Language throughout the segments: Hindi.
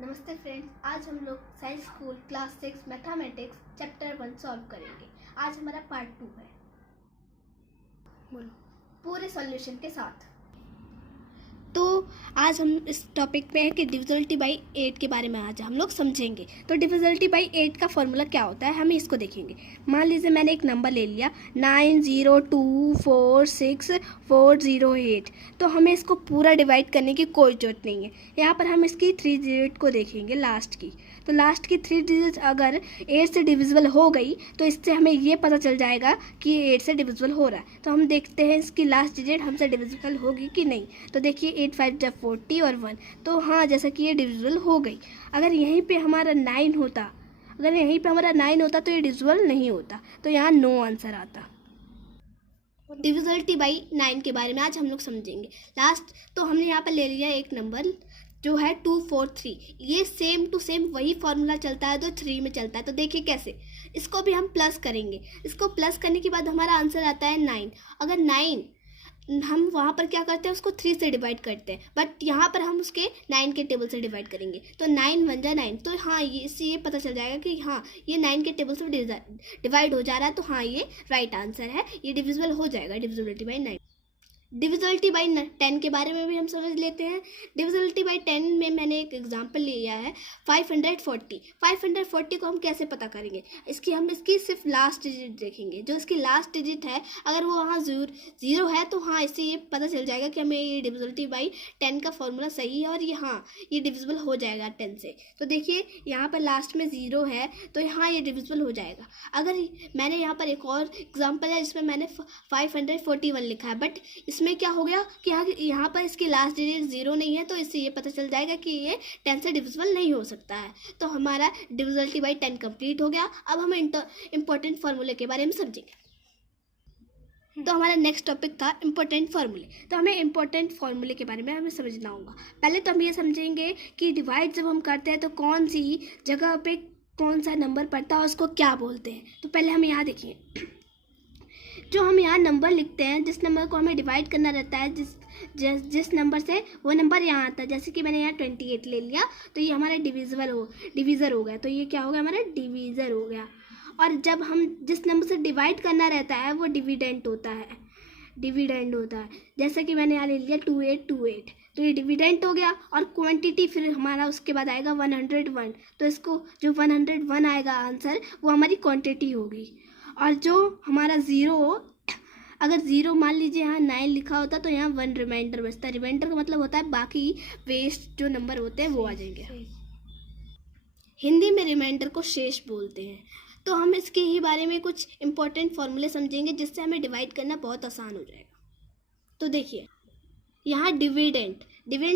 नमस्ते फ्रेंड्स, आज हम लोग science school class 6 mathematics chapter 1 solve करेंगे। आज हमारा पार्ट 2 है। बोलो पूरे सॉल्यूशन के साथ। तो आज हम इस टॉपिक पे है कि डिविजिबिलिटी बाई 8 के बारे में आज हम लोग समझेंगे। तो डिविजिबिलिटी बाई 8 का फॉर्मूला क्या होता है, हम इसको देखेंगे। मान लीजिए मैंने एक नंबर ले लिया 90246408, तो हमें इसको पूरा डिवाइड करने की कोई ज़रूरत नहीं है। यहाँ पर हम इसकी 3 डिजिट को देखेंगे, लास्ट की। तो लास्ट की 3 डिजिट अगर 8 से डिविजिबल हो गई तो इससे हमें ये पता चल जाएगा कि ये 8 से डिविजिबल हो रहा है। तो हम देखते हैं इसकी लास्ट डिजिट हमसे डिविजिबल होगी कि नहीं। तो देखिए 8 5 जब 40 और 1, तो हाँ जैसा कि ये डिविजिबल हो गई। अगर यहीं पे हमारा 9 होता तो ये डिविजिबल नहीं होता, तो यहाँ नो आंसर आता। डिविजिबिलिटी बाई 9 के बारे में आज हम लोग समझेंगे। लास्ट तो हमने यहाँ पर ले लिया एक नंबर जो है 243। ये सेम टू सेम वही फॉर्मूला चलता है जो 3 में चलता है। तो देखिए कैसे, इसको भी हम प्लस करेंगे। इसको प्लस करने के बाद हमारा आंसर आता है 9। अगर 9 हम वहाँ पर क्या करते हैं, उसको 3 से डिवाइड करते हैं, बट यहाँ पर हम उसके 9 के टेबल से डिवाइड करेंगे। तो 9 1 जा 9। तो हाँ, ये इससे ये पता चल जाएगा कि हाँ ये 9 के टेबल से डिवाइड हो जा रहा है। तो हाँ ये राइट आंसर है, ये डिविजिबल हो जाएगा, डिविजिबिलिटी बाई 9। डिविजिबिलिटी बाई 10 के बारे में भी हम समझ लेते हैं। डिविजिबिलिटी बाई 10 में मैंने एक एग्जांपल लिया है 540। 540 को हम कैसे पता करेंगे, हम इसकी सिर्फ लास्ट डिजिट देखेंगे। जो इसकी लास्ट डिजिट है अगर वो वहाँ ज़ीरो है तो हाँ इससे ये पता चल जाएगा कि हमें ये डिविजिबिलिटी बाई 10 का फॉर्मूला सही है और ये हाँ ये डिविजिबल हो जाएगा 10 से। तो देखिए यहाँ पर लास्ट में 0 है तो हाँ ये डिविजिबल हो जाएगा। अगर मैंने यहाँ पर एक और एग्जाम्पल है जिसमें मैंने 541 लिखा है, बट इसमें क्या हो गया कि यहाँ पर इसकी लास्ट डिजिट 0 नहीं है, तो इससे ये पता चल जाएगा कि ये 10 से डिविजिबल नहीं हो सकता है। तो हमारा डिविजिबिलिटी बाई 10 कंप्लीट हो गया। अब हम इम्पोर्टेंट फार्मूले के बारे में समझेंगे। तो हमारा नेक्स्ट टॉपिक था इम्पोर्टेंट फार्मूले। तो हमें इम्पोर्टेंट फार्मूले के बारे में हमें समझना होगा। पहले तो हम ये समझेंगे कि डिवाइड जब हम करते हैं तो कौन सी जगह पे कौन सा नंबर पड़ता है, उसको क्या बोलते हैं। तो पहले हम यहाँ देखिए, जो हम यहाँ नंबर लिखते हैं, जिस नंबर को हमें डिवाइड करना रहता है, जिस नंबर से वो नंबर यहाँ आता है। जैसे कि मैंने यहाँ 28 ले लिया तो ये हमारा डिवीज़र हो गया। तो ये क्या हो गया, हमारा डिवीज़र हो गया। और जब हम जिस नंबर से डिवाइड करना रहता है वो डिविडेंट होता है। जैसे कि मैंने यहाँ ले लिया 2828, तो ये डिविडेंट हो गया। और क्वांटिटी फिर हमारा उसके बाद आएगा 101। तो इसको जो 101 आएगा आंसर, वो हमारी क्वांटिटी होगी। और जो हमारा 0, अगर 0 मान लीजिए यहाँ 9 लिखा होता तो यहाँ 1 रिमाइंडर बचता है। रिमाइंडर का मतलब होता है बाकी वेस्ट जो नंबर होते हैं वो आ जाएंगे। हिंदी में रिमाइंडर को शेष बोलते हैं। तो हम इसके ही बारे में कुछ इंपॉर्टेंट फॉर्मूले समझेंगे जिससे हमें डिवाइड करना बहुत आसान हो जाएगा। तो देखिए यहाँ डिविडेंट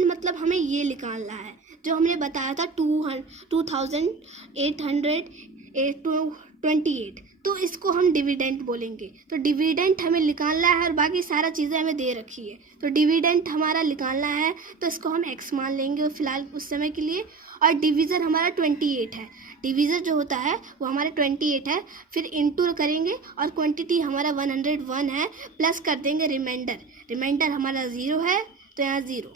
मतलब हमें ये निकालना है जो हमने बताया था 2828, तो इसको हम डिविडेंट बोलेंगे। तो डिविडेंट हमें निकालना है और बाकी सारा चीज़ें हमें दे रखी है। तो डिविडेंट हमारा निकालना है तो इसको हम x मान लेंगे फिलहाल उस समय के लिए। और डिवीज़र हमारा 28 है। डिवीज़र जो होता है वो हमारा 28 है, फिर इंटू करेंगे और क्वांटिटी हमारा 101 है, प्लस कर देंगे रिमाइंडर हमारा 0 है तो यहाँ 0।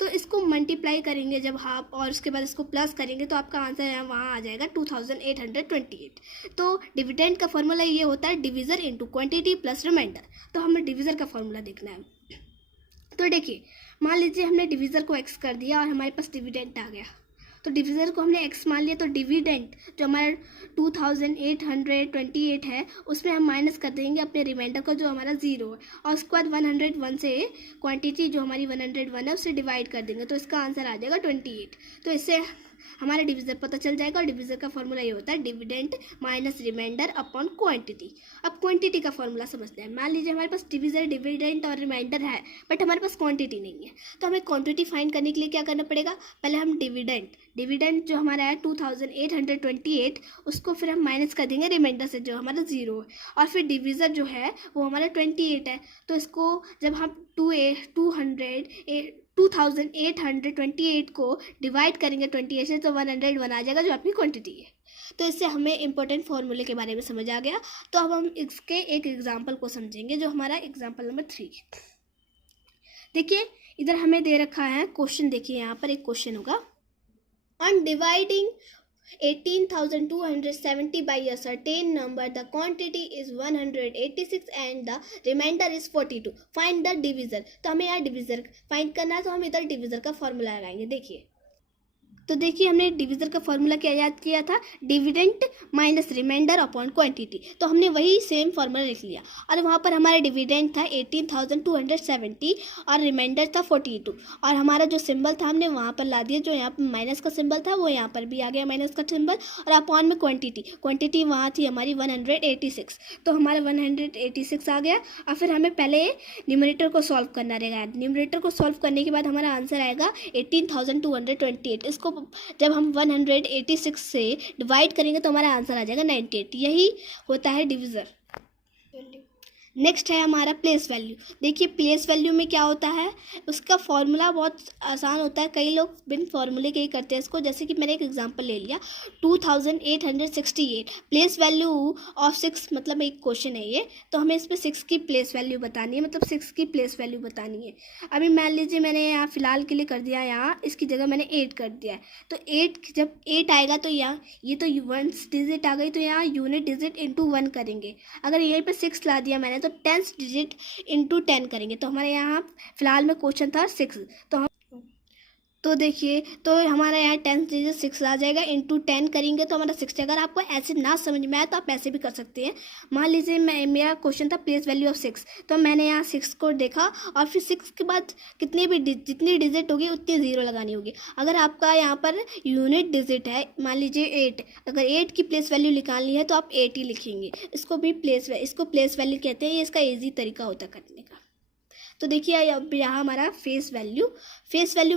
तो इसको मल्टीप्लाई करेंगे जब आप, और उसके बाद इसको प्लस करेंगे तो आपका आंसर यहाँ वहाँ आ जाएगा 2828। तो डिविडेंड का फॉर्मूला ये होता है divisor into quantity plus remainder. तो हमें डिवीज़र का फॉर्मूला देखना है। तो देखिए मान लीजिए हमने डिवीज़र को x कर दिया और हमारे पास डिविडेंट आ गया। तो डिवीज़र को हमने x मान लिया, तो डिविडेंट जो हमारा 2828 है उसमें हम माइनस कर देंगे अपने रिमाइंडर को जो हमारा 0 है, और उसके बाद 101 से क्वांटिटी जो हमारी 101 है उससे डिवाइड कर देंगे। तो इसका आंसर आ जाएगा 28। तो इससे हमारा डिवीज़र पता चल जाएगा। और डिवीज़र का फॉर्मूला ये होता है dividend minus remainder upon quantity. अब क्वांटिटी का फॉर्मूला समझते हैं। मान लीजिए हमारे पास डिवीज़र, डिविडेंट और रिमाइंडर है, बट हमारे पास क्वांटिटी नहीं है। तो हमें क्वांटिटी फाइंड करने के लिए क्या करना पड़ेगा, पहले हम डिविडेंट जो हमारा है 2828, उसको फिर हम माइनस कर देंगे रिमाइंडर से जो हमारा 0 है। और फिर डिवीज़र जो है वो हमारा 28 है, तो इसको जब हम 2828 को डिवाइड करेंगे 28 से तो 101 आ जाएगा जो आपकी क्वांटिटी है। तो इससे हमें इंपॉर्टेंट फॉर्मूले के बारे में समझ आ गया। तो अब हम इसके एक एग्जांपल को समझेंगे जो हमारा एग्जांपल नंबर 3। देखिए इधर हमें दे रखा है क्वेश्चन। देखिए यहाँ पर एक क्वेश्चन होगा On dividing 18,270 by a certain number, the quantity is 186 and the remainder is 42. Find the divisor. तो हमें यहाँ डिविजर फाइंड करना है, तो हम इधर डिविजर का फॉर्मूला लगाएंगे. देखिए, तो देखिए हमने डिविजर का फॉर्मूला क्या याद किया था, dividend minus remainder upon quantity. तो हमने वही सेम फॉर्मूला लिख लिया और वहाँ पर हमारा डिविडेंड था 18,270 और रिमाइंडर था 42 और हमारा जो सिंबल था हमने वहाँ पर ला दिया, जो यहाँ पर माइनस का सिंबल था वो यहाँ पर भी आ गया माइनस का सिंबल, और अपॉन में क्वांटिटी वहाँ थी हमारी 186, तो हमारा 186 आ गया. और फिर हमें पहले न्यूमरेटर को सॉल्व करना रहेगा. न्यूमरेटर को सॉल्व करने के बाद हमारा आंसर आएगा 18,228. इसको जब हम 186 से डिवाइड करेंगे तो हमारा आंसर आ जाएगा 98. यही होता है डिविजर. नेक्स्ट है हमारा प्लेस वैल्यू. देखिए प्लेस वैल्यू में क्या होता है, उसका फॉर्मूला बहुत आसान होता है. कई लोग बिन फॉर्मूले के ही करते हैं इसको. जैसे कि मैंने एक एग्जांपल ले लिया 2868. प्लेस वैल्यू ऑफ 6 मतलब एक क्वेश्चन है ये, तो हमें इसमें 6 की प्लेस वैल्यू बतानी है, मतलब 6 की प्लेस वैल्यू बतानी है. अभी मान लीजिए मैंने यहाँ फिलहाल के लिए कर दिया, यहाँ इसकी जगह मैंने 8 कर दिया है. तो 8 जब 8 आएगा तो यहाँ ये तो 1 डिजिट आ गई, तो यहाँ यूनिट डिजिट इंटू 1 करेंगे. अगर यहीं पर 6 ला दिया मैंने तो 10 डिजिट इंटू 10 करेंगे. तो हमारे यहाँ फिलहाल में क्वेश्चन था 6, तो देखिए तो हमारा यहाँ 10 डिजिट 6 आ जाएगा, इंटू 10 करेंगे तो हमारा 6. अगर आपको ऐसे ना समझ में आए तो आप ऐसे भी कर सकते हैं. मान लीजिए मेरा क्वेश्चन था प्लेस वैल्यू ऑफ 6, तो मैंने यहाँ 6 को देखा और फिर 6 के बाद जितनी डिजिट होगी उतनी 0 लगानी होगी. अगर आपका यहाँ पर यूनिट डिजिट है मान लीजिए 8, अगर 8 की प्लेस वैल्यू निकालनी है तो आप 8 ही लिखेंगे. इसको प्लेस वैल्यू कहते हैं. ये इसका ईजी तरीका होता है करने का. तो देखिए अब यहाँ हमारा फेस वैल्यू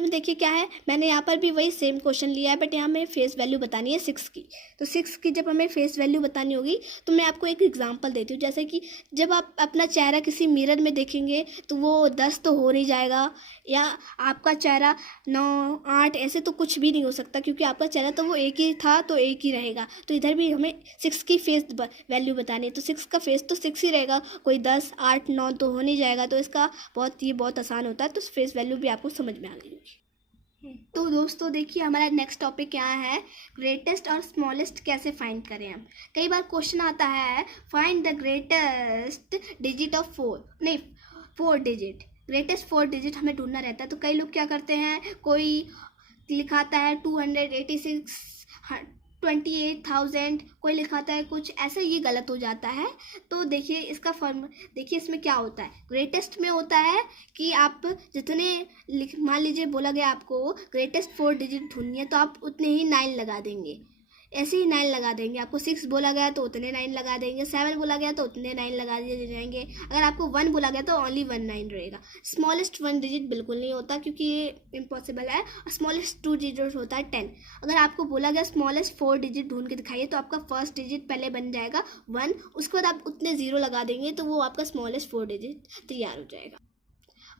में देखिए क्या है, मैंने यहाँ पर भी वही सेम क्वेश्चन लिया है, बट यहाँ हमें फेस वैल्यू बतानी है 6 की. तो 6 की जब हमें फेस वैल्यू बतानी होगी तो मैं आपको एक एग्जांपल देती हूँ. जैसे कि जब आप अपना चेहरा किसी मिरर में देखेंगे तो वो 10 तो हो नहीं जाएगा, या आपका चेहरा 9 8 ऐसे तो कुछ भी नहीं हो सकता, क्योंकि आपका चेहरा तो वो एक ही था तो एक ही रहेगा. तो इधर भी हमें 6 की फेस वैल्यू बतानी है, तो 6 का फेस तो 6 ही रहेगा, कोई 10 8 9 तो हो नहीं जाएगा. तो इसका बहुत आसान होता है. तो फेस वैल्यू भी आपको समझ में आ गई होगी. तो दोस्तों देखिए हमारा नेक्स्ट टॉपिक क्या है, ग्रेटेस्ट और स्मॉलेस्ट कैसे फाइंड करें हम. कई बार क्वेश्चन आता है find the greatest digit of 4 digit. Greatest 4 digit हमें ढूंढना रहता है. तो कई लोग क्या करते हैं, कोई लिखाता है 286 28,000, कोई लिखाता है कुछ ऐसे, ये गलत हो जाता है. तो देखिए इसका देखिए इसमें क्या होता है. ग्रेटेस्ट में होता है कि आप जितने मान लीजिए बोला गया आपको ग्रेटेस्ट 4 डिजिट ढूंढनी है तो आप उतने ही 9 लगा देंगे, ऐसे ही 9 लगा देंगे. आपको 6 बोला गया तो उतने 9 लगा देंगे, 7 बोला गया तो उतने 9 लगा दिए जाएंगे. अगर आपको 1 बोला गया तो ओनली 1 9 रहेगा. स्मॉलेस्ट 1 डिजिट बिल्कुल नहीं होता क्योंकि ये इम्पॉसिबल है. स्मॉलेस्ट 2 डिजिट होता है 10. अगर आपको बोला गया स्मॉलेस्ट 4 डिजिट ढूंढ के दिखाइए तो आपका फर्स्ट डिजिट पहले बन जाएगा 1, उसके बाद आप उतने 0 लगा देंगे तो वो आपका स्मॉलेस्ट 4 डिजिट तैयार हो जाएगा.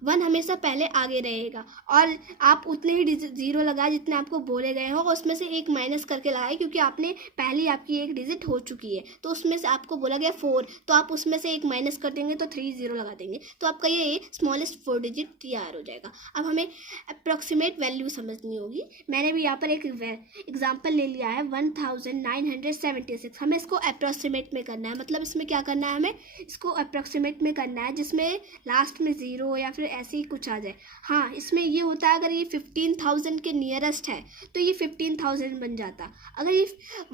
1 हमेशा पहले आगे रहेगा और आप उतने ही 0 लगाए जितने आपको बोले गए हो, उसमें से एक माइनस करके लगाए क्योंकि आपने पहले आपकी एक डिजिट हो चुकी है. तो उसमें से आपको बोला गया 4, तो आप उसमें से एक माइनस कर देंगे तो 3 0 लगा देंगे, तो आपका ये स्मॉलेस्ट 4 डिजिट तैयार हो जाएगा. अब हमें अप्रॉक्सीमेट वैल्यू समझनी होगी. मैंने भी यहाँ पर एक एग्जाम्पल ले लिया है 1976. हमें इसको अप्रॉक्सीमेट में करना है, मतलब इसमें क्या करना है, हमें इसको अप्रॉक्सीमेट में करना है जिसमें लास्ट में 0 या फिर ऐसे ही कुछ आ जाए. हाँ, इसमें ये होता है अगर ये 15,000 के नियरेस्ट है तो ये 15,000 बन जाता. अगर ये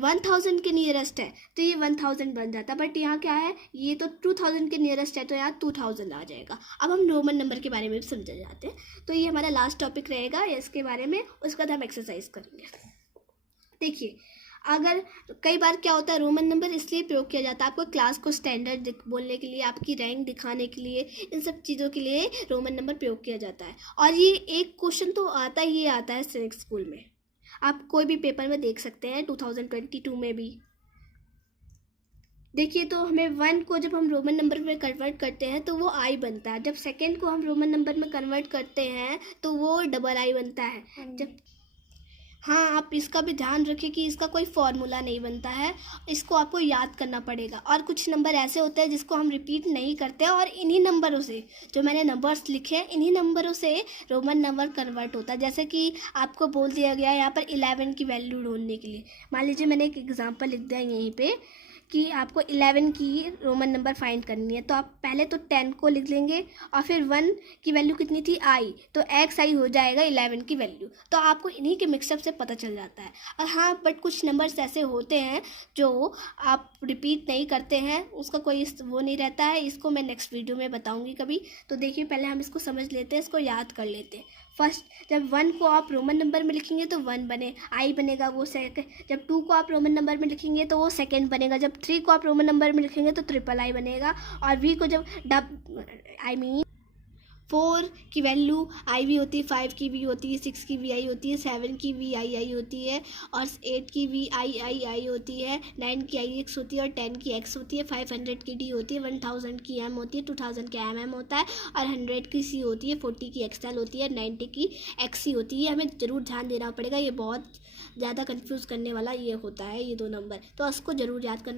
1,000 के नियरेस्ट है तो ये 1,000 बन जाता. बट यहाँ क्या है, ये तो 2,000 के नियरेस्ट है तो यहाँ 2,000 आ जाएगा. अब हम रोमन नंबर के बारे में भी समझ जाते हैं. तो ये हमारा लास्ट टॉपिक रहेगा इसके बारे में, उसके बाद हम एक्सरसाइज करेंगे. देखिए अगर कई बार क्या होता है, रोमन नंबर इसलिए प्रयोग किया जाता है आपको क्लास को स्टैंडर्ड बोलने के लिए, आपकी रैंक दिखाने के लिए, इन सब चीज़ों के लिए रोमन नंबर प्रयोग किया जाता है. और ये एक क्वेश्चन तो आता ही आता है सिविक्स स्कूल में, आप कोई भी पेपर में देख सकते हैं 2022 में भी. देखिए तो हमें 1 को जब हम रोमन नंबर में कन्वर्ट करते हैं तो वो आई बनता है. जब सेकेंड को हम रोमन नंबर में कन्वर्ट करते हैं तो वो डबल आई बनता है. जब हाँ, आप इसका भी ध्यान रखिए कि इसका कोई फॉर्मूला नहीं बनता है, इसको आपको याद करना पड़ेगा। और कुछ नंबर ऐसे होते हैं जिसको हम रिपीट नहीं करते, और इन्हीं नंबरों से, जो मैंने नंबर्स लिखे हैं, इन्हीं नंबरों से रोमन नंबर कन्वर्ट होता है। जैसे कि आपको बोल दिया गया है यहाँ पर 11 की वैल्यू ढूंढने के लिए। मान लीजिए मैंने एक एग्जाम्पल लिख दिया यहीं पे कि आपको 11 की रोमन नंबर फाइंड करनी है, तो आप पहले तो 10 को लिख लेंगे, और फिर 1 की वैल्यू कितनी थी, आई, तो एक्स आई हो जाएगा 11 की वैल्यू। तो आपको इन्हीं के मिक्सअप से पता चल जाता है। और हाँ, बट कुछ नंबर्स ऐसे होते हैं जो आप रिपीट नहीं करते हैं, उसका कोई वो नहीं रहता है। इसको मैं नेक्स्ट वीडियो में बताऊँगी कभी। तो देखिए, पहले हम इसको समझ लेते हैं, इसको याद कर लेते हैं। फर्स्ट, जब 1 को आप रोमन नंबर में लिखेंगे तो 1 बने, आई बनेगा वो सेकंड। जब 2 को आप रोमन नंबर में लिखेंगे तो वो सेकंड बनेगा। जब 3 को आप रोमन नंबर में लिखेंगे तो ट्रिपल आई बनेगा। और वी को जब 4 की वैल्यू आई वी होती है, 5 की वी होती है, 6 की वी आई होती है, 7 की वी आई आई होती है, और 8 की वी आई आई आई होती है, 9 की आई एक्स होती है, और 10 की एक्स होती है, 500 की डी होती है, 1000 की एम होती है, 2000 की एम होता है, और 100 की सी होती है, 40 की एक्सएल होती है, 90 की एक्स सी होती है। हमें ज़रूर ध्यान देना पड़ेगा, ये बहुत ज़्यादा कन्फ्यूज़ करने वाला ये होता है, ये 2 नंबर, तो उसको ज़रूर याद करना।